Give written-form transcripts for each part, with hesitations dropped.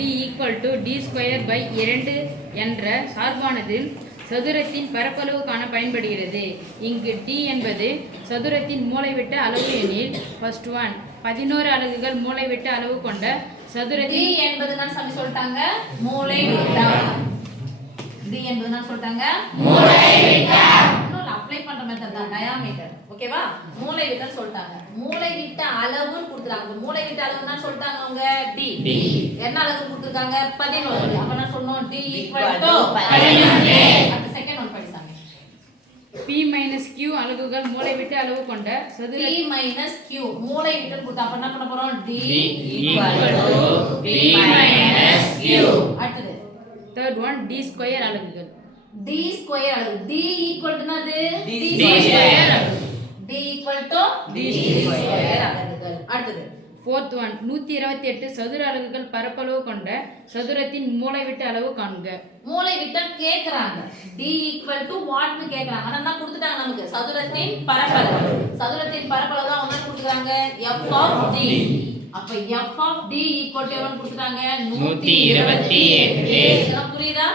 d equal to d square by 2 என்ற சார்பானது சதுரத்தின் பரப்பளவுக்கான பயன்படுகிறது. இங்கு d என்பது சதுரத்தின் மூலைவிட்ட அளவு எனில் first one 11 அலகுகள் மூலைவிட்ட அளவு கொண்ட சதுரத்தின் d என்பது நான் சொல்லிட்டாங்க மூலைவிட்டம். d என்பது நான் சொல்லிட்டாங்க மூலைவிட்டம். இன்னொரு அப்ளை பண்ற மெத்தட் தான் டயாமீட்டர். ஓகேவா? மூலைவிட்டம் சொல்லிட்டாங்க. மூலைவிட்ட அளவுன்னு கொடுத்துறாங்க. மூலைவிட்ட அளவு என்ன சொல்லிட்டாங்க அவங்க d. என்ன அளவு கொடுத்திருக்காங்க 11. அப்ப நான் சொன்னோம் d equal to 11. அடுத்த செகண்ட் ஒன் படிச்சாங்க. p minus q அலகுகள் மூலைவிட்ட அளவு கொண்ட சதுர p minus q மூலைவிட்டம் கொடுத்தா அப்ப என்ன பண்ண போறோம் d equal to p minus q. அடுத்து third one d square அலகுகள். d square அளவு d equal to என்னது d square d equal to d square அலகுகள். அடுத்து fourth one 128 சதுர அலகுகள் பரப்பளவு கொண்ட சதுரத்தின் மூலைவிட்ட அளவு காண்க. மூலைவிட்டம் கேக்குறாங்க. d equal to what னு கேக்குறாங்க. ஆனா என்ன கொடுத்துட்டாங்க நமக்கு சதுரத்தின் பரப்பளவு. சதுரத்தின் பரப்பளவு தான் என்ன கொடுத்துட்டாங்க f of d. அப்ப f of d equal to எவ்வளவு கொடுத்துட்டாங்க 128. இதெல்லாம் புரியுதா?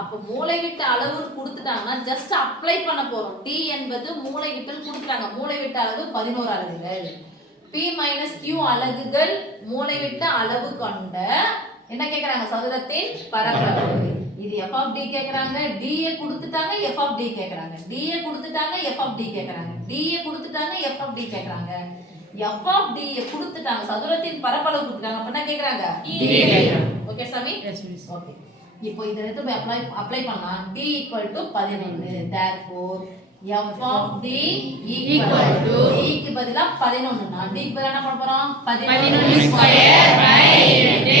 அப்ப மூலைவிட்ட அளவு கொடுத்துட்டாங்கன்னா ஜஸ்ட் அப்ளை பண்ண போறோம். d என்பது மூலைவிட்டம் கொடுத்துட்டாங்க. மூலைவிட்ட அளவு 11 அலகுகள். p minus q அலகுகள் மூலைவிட்ட அளவு கொண்ட என்ன கேக்குறாங்க சதுரத்தின் பரப்பளவு. இது f of d கேக்குறாங்க. d ய கொடுத்துட்டாங்க f of d கேக்குறாங்க. d ய கொடுத்துட்டாங்க f of d கேக்குறாங்க. d ய கொடுத்துட்டாங்க f of d கேக்குறாங்க. f of d ய கொடுத்துட்டாங்க சதுரத்தின் பரப்பளவு கொடுத்துட்டாங்க. அப்ப என்ன கேக்குறாங்க d கேக்குறாங்க. ஓகே சாமி? Yes miss. ஓகே. இப்போ இத எடுத்து அப்ளை பண்ணா d equal to 11. therefore f of d equal to d க்கு பதிலா 11 னா d க்கு பதிலா என்ன பண்ண போறோம் 11 square by 2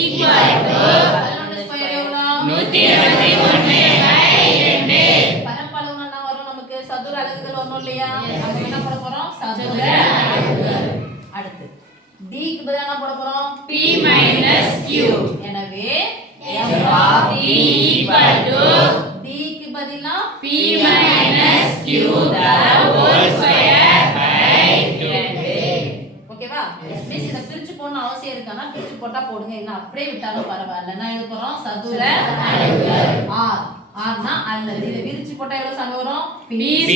equal to 11 square எவ்வளவு 121 பை 2. பரப்பளவு என்ன வரும் நமக்கு சதுர அலகுகள் வரணும் இல்லையா? அப்ப என்ன பண்ண போறோம் சதுர அலகுகள். அடுத்து d க்கு பதிலா என்ன போட போறோம் p minus q. எனவே f of d equal to d க்கு பதிலா p minus q the whole square by 2. ஓகேவா? மிஸ் இத பிரிச்சு போடணும் அவசியம் இருக்கானா பிரிச்சு போட்டா போடுங்க. இல்ல அப்படியே விட்டாலும் பரவாயில்லை. நான் எழுத போறோம் சதுர அலகுகள் r. r னா அல்லது இத பிரிச்சு போட்டா எவ்வளவு சமம் வரும் p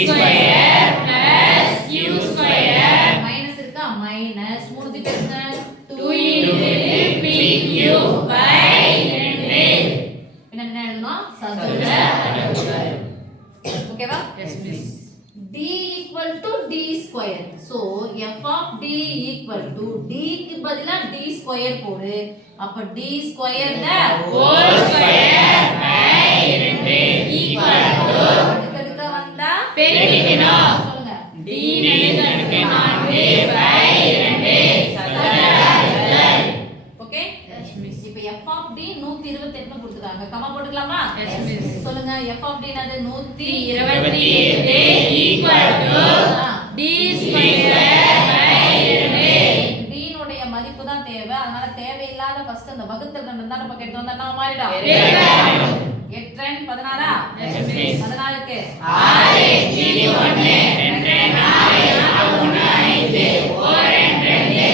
square plus q square minus இருக்கா மைனஸ் 3 பெருக்குங்க 2 into pq by 2. என்ன எழுதணும் சதுர அலகுகள். ஓகேவா? Yes miss. d equal to d square. so f of d equal to d க்கு பதிலா d square போடு. அப்ப d square the whole square by 2 equal to அடுத்ததுக்கு வந்தா பெருக்கிக்கணும். சொல்லுங்க d பெருக்கல் 4 by 2 சதுர அலகுகள். ஓகே? Yes miss. இப்போ f of d 128 கொடுத்துட்டாங்க. கமா போட்டுக்கலாமா? Yes miss. சொல்லுங்க f of d என்னது 128 equal to d square by 2. d னுடைய மதிப்பு தான் தேவை. அதனால தேவையில்லாத ஃபர்ஸ்ட் அந்த வகுத்தல் ரெண்டு தான் நம்ம கேட்டு வந்தா நான் மாறிடா 8 2 16 Yes miss. 16 க்கு 6 3 1 2 4 3 5 4 2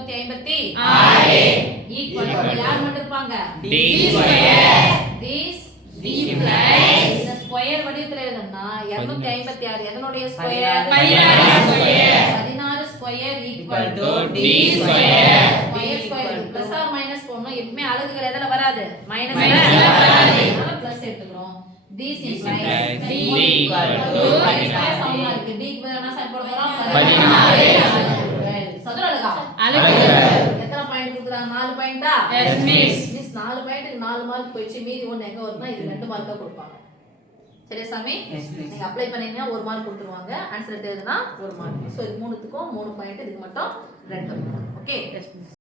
256 ஈக்குவல் டு யார் மட்டும் இருப்பாங்க d square this d plus இந்த ஸ்கொயர் வடிவத்துல எழுதணும்னா 256 எதனுடைய square 16 square 16 square equal to d square square square plus or minus போடணும். எப்பவுமே அலகுகள் எதல வராது மைனஸ் வராது. அதனால பிளஸ் எடுத்துக்கிறோம். this implies d equal to சமமா இருக்கு. d க்கு பதிலா என்ன சைன் போட போறோம் 16 சதுர அலகா அலகுகள். எத்தனை பாயிண்ட் கொடுக்குறாங்க 4 பாயிண்டா? Yes miss. மிஸ் 4 பாயிண்ட்க்கு 4 மார்க் போயிடுச்சு. மீதி ஒன்னு எங்க வரும்னா இது 2 மார்க்கா கொடுப்பாங்க. சரியா சாமி? நீங்க அப்ளை பண்ணீங்கன்னா 1 மார்க் கொடுத்துருவாங்க. ஆன்சர் எழுதுனா 1 மார்க். சோ இது மூணுத்துக்கும் 3 பாயிண்ட், இதுக்கு மட்டும் 2 மார்க். ஓகே? Yes miss.